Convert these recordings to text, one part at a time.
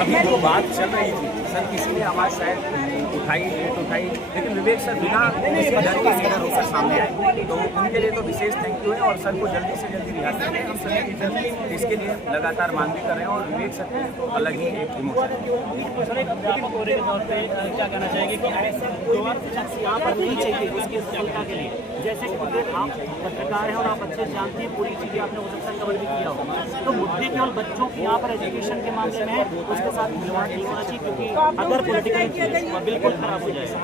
अभी जो बात चल रही थी सर, किसी ने आवाज़ शायद उठाई, लेट उठाई, लेकिन विवेक सर बिना किसी डर के सीधा होकर सामने आए, तो उनके लिए तो विशेष थैंक यू है। और सर को जल्दी से जल्दी रिहा करें, हम सभी टीचर इसके लिए लगातार मांग भी कर रहे हैं। और विवेक सर को अलग ही एक इमोशन है। सर, एक अध्यापक होने के तौर पर क्या कहना चाहेंगे कि ऐसे दोबारा शख्स यहाँ पर नहीं चाहिए उसकी सफलता के लिए? जैसे कि आप पत्रकार हैं और आप अच्छे से जानती हैं पूरी चीज़ें, आपने हो सकता है कवर भी किया होगा, तो मुद्दे केवल बच्चों की यहाँ पर एजुकेशन के मामले में है, उसके साथ खिलवाड़ नहीं होना चाहिए, क्योंकि अगर पॉलिटिकल बिल्कुल खराब हो जाएगा।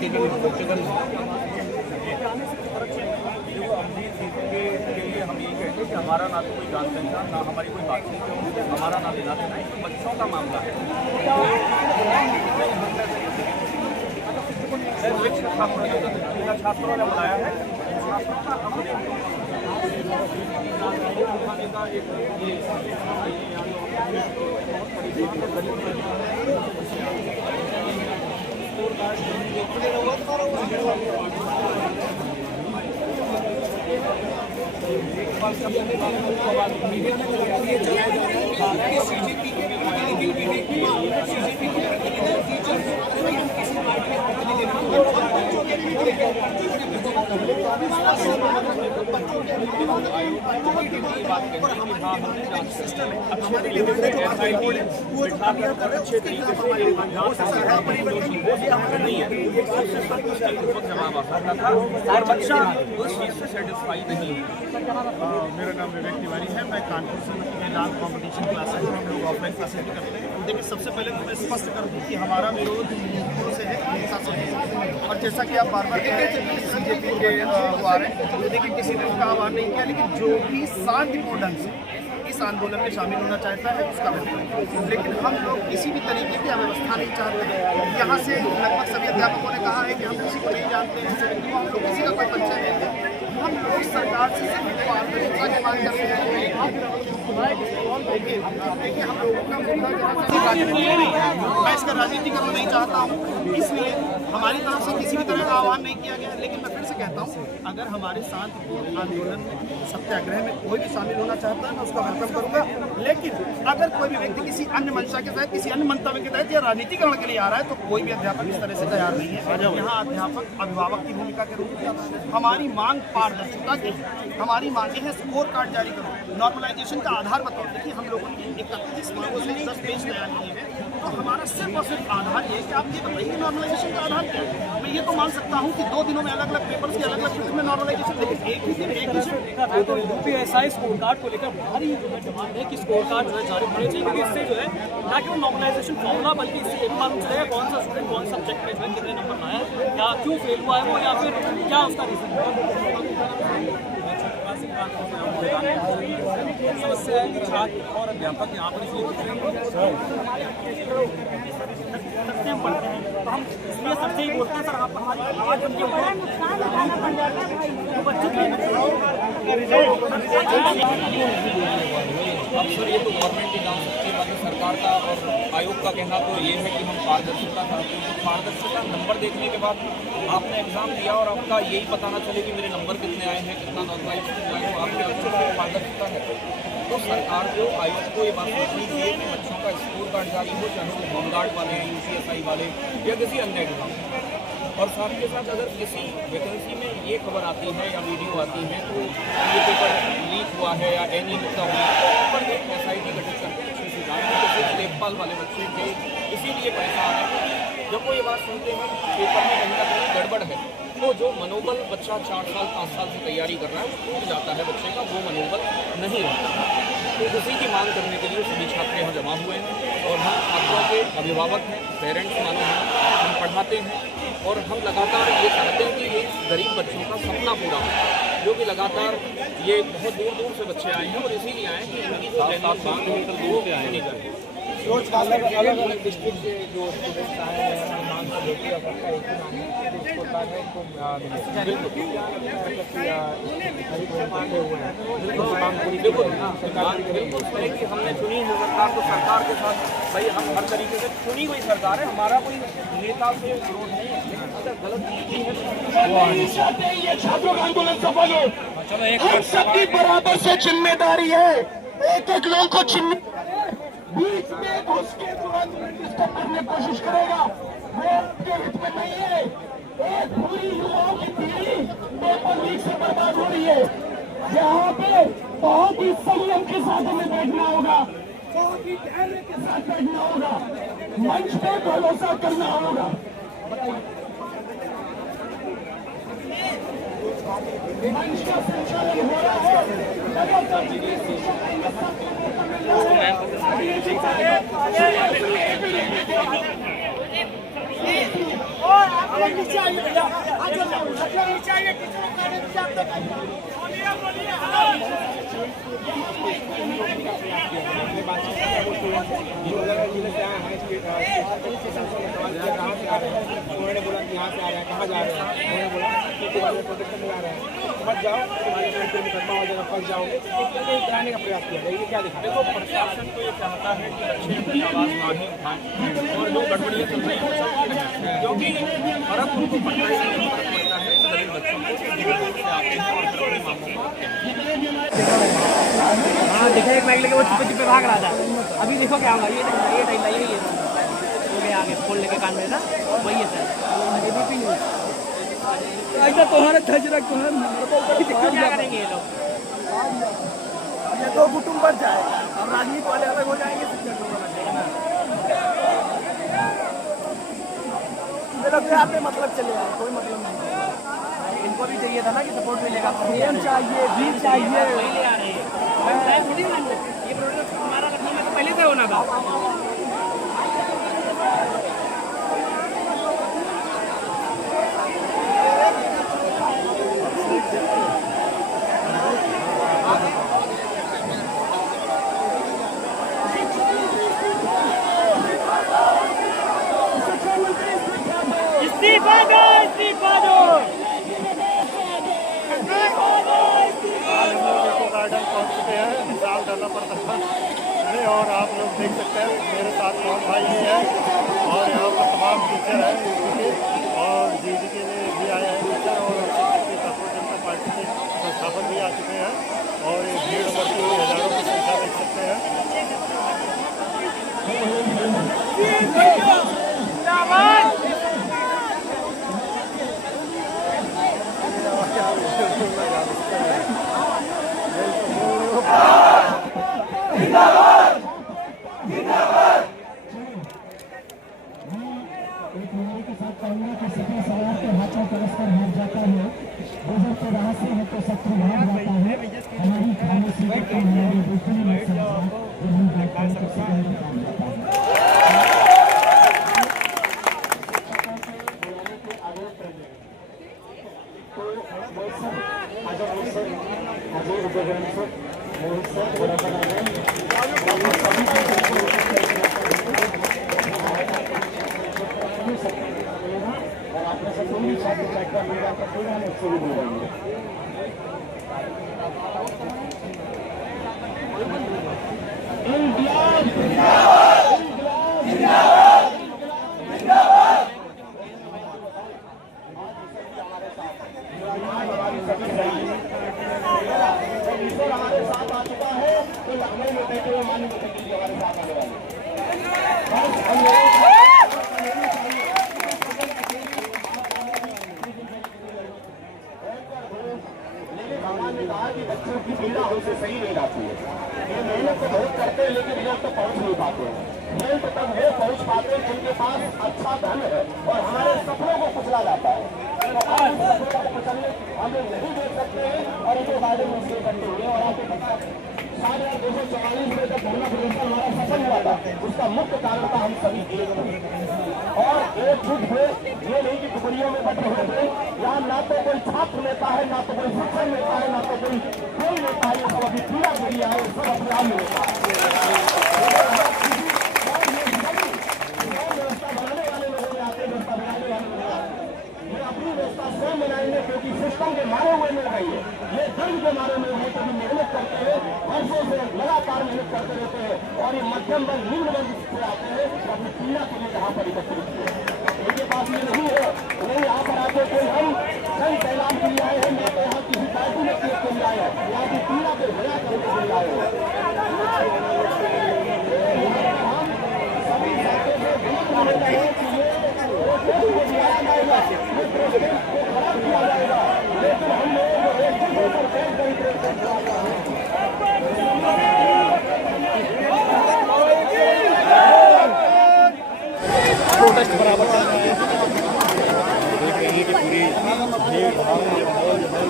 के लिए हम यही कहते हैं कि हमारा ना तो कोई जान पहचान, ना हमारी कोई बातचीत है, हमारा ना लेना देना है, बच्चों का मामला है। छात्रों ने बुलाया है, छात्रों का और बच्चा उस चीज से सेटिस्फाई नहीं है। मेरा नाम विवेक तिवारी है, मैं कानपुर से डांस कॉम्पिटिशन क्लास है, हम लोग ऑफलाइन क्लासेस भी करते हैं। देखिए, सबसे पहले तो मैं स्पष्ट कर दूँ कि हमारा विरोध नीतियों से है, हिंसा से है। और जैसा कि आप बार बार कह रहे हैं कि CJP के वो आ रहे हैं, तो देखिए किसी ने उसका आह्वान नहीं किया, लेकिन जो भी शांतिपूर्ण ढंग से इस आंदोलन में शामिल होना चाहता है उसका वेलकम। लेकिन हम लोग किसी भी तरीके की अव्यवस्था नहीं चाहते। यहाँ से लगभग सभी अध्यापकों ने कहा है कि हम किसी को नहीं जानते हैं, हम लोग किसी का कोई परिचय नहीं है। हम लोग सरकार से सिर्फ पारदर्शिता की मांग करते हैं। देखिए, हम लोगों का मैं इसका राजनीतिकरण नहीं चाहता हूँ, इसलिए हमारी तरफ से किसी भी तरह का आह्वान नहीं किया गया। लेकिन मैं फिर से कहता हूँ, अगर हमारे शांतिपूर्ण आंदोलन में, सत्याग्रह में कोई भी शामिल होना चाहता है, मैं उसका वेलकम करूँगा। लेकिन अगर कोई भी व्यक्ति किसी अन्य मंशा के तहत, किसी अन्य मंतव्य के तहत या राजनीतिकरण के लिए आ रहा है, तो कोई भी अध्यापक इस तरह से तैयार नहीं है। यहाँ अध्यापक अभिभावक की भूमिका के रूप में हमारी मांग पारदर्शिता की है। हमारी मांगे हैं स्कोर कार्ड जारी करो, नॉर्मलाइजेशन का आधार बताओ। देखिए, हम लोगों ने 31 मांगों से 10 पेज तैयार किए हैं, तो हमारा सिर्फ और सिर्फ आधार ये है कि आप ये बताइए नॉर्मलाइजेशन का आधार क्या है। मैं ये तो मान सकता हूँ कि 2 दिनों में अलग अलग पेपर्स के अलग अलग शिफ्ट में नॉर्मलाइजेशन, लेकिन एक ही दिन एक ही शिफ्ट। तो UPSI स्कोर कार्ड को लेकर भारी डिमांड है कि स्कोर कार्ड जो है जारी होने चाहिए, क्योंकि इससे जो है ना केवल नॉर्मलाइजेशन फॉर्मूला, बल्कि इससे ये भी मालूम चलेगा कौन सा स्टूडेंट कौन सब्जेक्ट में जो है कितने नंबर लाया है, या क्यों फेल हुआ है वो, या फिर क्या उसका रीजन है। समस्या है कि छात्र और अध्यापक यहाँ पर इसलिए सबसे हम पढ़ते हैं, तो हम इसलिए सबसे ही बोलते हैं सर, आप हमारी आवाज़ उनके ऊपर बच्चों की अब सर, ये तो गवर्नमेंट की जान सकती है, बाकी सरकार का और आयोग का कहना तो ये है कि हम पारदर्शिता चाहते हैं। पारदर्शिता नंबर देखने के बाद आपने एग्जाम दिया और आपका यही पता ना चले कि मेरे नंबर कितने आए हैं, कितना नॉर्मलाइजेशन आए, तो आपके बच्चों को पारदर्शिता है। तो सरकार को, आयोग को ये बात सोचनी चाहिए कि बच्चों का स्कोर कार्ड जारी हो, चाहे वो होमगार्ड वाले हैं, UPSI वाले या किसी अन्य एग्जाम। और साथ के साथ अगर किसी वैकेंसी में ये खबर आती है या वीडियो आती है तो ये पेपर लीक हुआ है या अनियमितता हुई है, तो पर एक SIT गठित करके अच्छे से जान लेखपाल वाले बच्चे थे, इसीलिए परेशान है। जब वो ये बात सुनते हैं पेपर में कहीं ना कहीं गड़बड़ है, तो जो मनोबल बच्चा 4 साल 5 साल से तैयारी कर रहा है वो टूट जाता है, बच्चे का वो मनोबल नहीं रहता। तो उसी की मांग करने के लिए सभी छात्र यहाँ जमा हुए हैं और हम छात्रों के अभिभावक हैं, पेरेंट्स मानो हैं, हम पढ़ाते हैं और हम लगातार ये चाहते हैं कि ये गरीब बच्चों का सपना पूरा हो, जो कि लगातार ये बहुत दूर दूर से बच्चे आए हैं और इसीलिए आए हैं कि इनकी जो मांग है वो पूरी होनी चाहिए। अलग अलग डिस्ट्रिक्ट के जो स्टूडेंट्स आए हैं मांग को लेकर और सबका एक ही नाम है कि होता है तो बिल्कुल हमने चुनी है सरकार तो सरकार के साथ भाई हम हर तरीके से चुनी हुई सरकार है, हमारा कोई नेता से विरोध नहीं है, अगर गलत नीति है ये छात्रों का आंदोलन सफल हो। हम सबकी बराबर से जिम्मेदारी है, एक एक लोगों को बीच में घुस के तुरंत डिस्टर्ब करने की कोशिश करेगा, वो आपके हित में नहीं है। एक पूरी युवाओं की पीढ़ी पेपर लीक से बर्बाद हो रही है। यहाँ पे बहुत ही संयम के साथ हमें बैठना होगा, बहुत ही धैर्य के साथ बैठना होगा, मंच पे भरोसा करना होगा। मंच का संचालन हो रहा है, उन्होंने बोला कि यहाँ से आ रहे हैं, कहाँ जा रहे हैं, उन्होंने बोला कि प्रोटेक्शन में आ रहे हैं, फंस जाओ तुम्हारे मुकदमा हो जाएगा, फंस जाओगे, कराने का प्रयास किया जाए। ये क्या दिखा? देखो प्रशासन तो ये चाहता है कि अच्छे अपनी आवाज़ माने और जो गड़बड़ियाँ चल रही हैं क्योंकि फर्क उनको पड़ता है गरीब बच्चों को से आते हैं और गड़बड़ी मामलों में आते हैं। हाँ देखा एक माइक लेके वो छुपे छुपे भाग रहा था, अभी देखो क्या होगा। ये हो गया आगे फोन लेके कान में ना, वही है सर एबीपी न्यूज़। ऐसा तुम्हारे थजरक तो है, क्या करेंगे ये लोग? ये दो कुटुंब बढ़ जाए और राजनीति वाले अलग हो जाएंगे, यहाँ पे मतलब चले जाए, कोई मतलब नहीं। इनको भी चाहिए था ना कि सपोर्ट मिलेगा, एम चाहिए, भी चाहिए। ये प्रोडक्ट हमारा लखनऊ में तो पहले से होना था। इस्तीफा दो, इस्तीफा दो। गार्डन पहुंच चुके हैं, विशाल डाला पर नहीं, और आप लोग देख सकते हैं मेरे साथ कौन भाई भी है और यहाँ पर तमाम टीचर हैं यूपी के और जीडी के लिए भी आए हैं टीचर और सपोर्ट जनता पार्टी के संस्थापक भी आ चुके हैं और ये भीड़ बढ़ती हुई हज़ारों की संख्या देख सकते हैं। एक मेरे के साथ कांग्रेस के सभी सवार के हाथों परस्पर हाथ जाता है, गुजर के रास्ते है तो शत्रु भाग जाता है। हमारी खामोशी को हमारी दूसरी में समझा जब हम देखते हैं तो सिकंदर काम जाता है। हमारे साथ आ चुका है तो लखनऊ में बैठे हुए माननीय मुख्यमंत्री जी हमारे साथ आने वाले भगवान ने कहा कि बच्चों की पीड़ा हमसे सही नहीं जाती है। ये मेहनत तो बहुत करते हैं लेकिन रिजल्ट तो पहुंच नहीं पाते हैं। रिजल्ट तब है पहुंच पाते हैं जिनके पास अच्छा धन है और हमारे सपनों को कुचला जाता है। हम लोग नहीं देख सकते हैं और इनके बारे में मुश्किल करते हुए और आपको पता है 244 में जब धरना प्रदर्शन हमारा सफल हुआ था उसका मुख्य कारण था हम सभी एक थे और एकजुट हुए। ये नहीं कि टुकड़ियों में बटे हुए थे। यहाँ ना तो कोई छात्र नेता है, ना तो कोई शिक्षक नेता है, ना तो कोई नेता है। ये सब अभी पीड़ा के लिए आए, सब अपने आप में नेता है। से आते हैं अपनी पीड़ा के लिए यहाँ पर एकत्रित किए। उनके पास ये नहीं है, उन्हें यहाँ पर आते कोई हम संत ऐलान के लिए आए हैं, ना तो यहाँ किसी पार्टी में के लिए आए हैं, यहाँ की पीड़ा को भला करने के लिए आए हैं। हम सभी बातों में बिल्कुल हो रहे हैं कि ये प्रोसेस को दिया जाएगा, ये प्रोसेस को खराब किया जाएगा, लेकिन हम लोग एक दूसरे पर बैठ कर प्रोसेस चलाना है। प्रोटेस्ट बराबर चल रहा है। देख रहे हैं कि पूरी भीड़ भाड़ माहौल जो है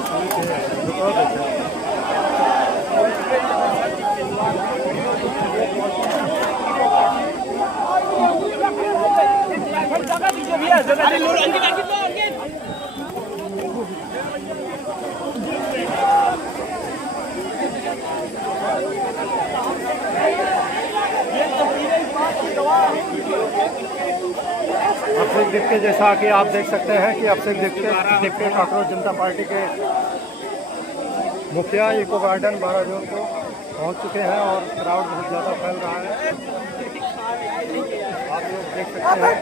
अफसर डिप्टी, जैसा कि आप देख सकते हैं कि अफसर डिप्टी कांग्रेस जनता पार्टी के मुखिया इको गार्डन 12 जून को पहुंच चुके हैं और क्राउड बहुत ज़्यादा फैल रहा है। आप लोग देख सकते हैं।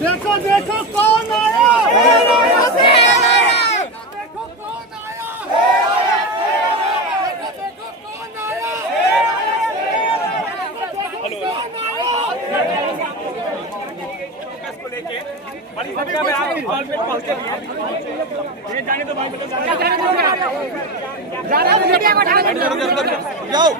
देखो देखो कौन आया, देखो कौन आया, देखो कौन आया, को लेके बड़ी संख्या में आप हॉल में पहुंचे हैं। ये जाने तो भाई जाओ।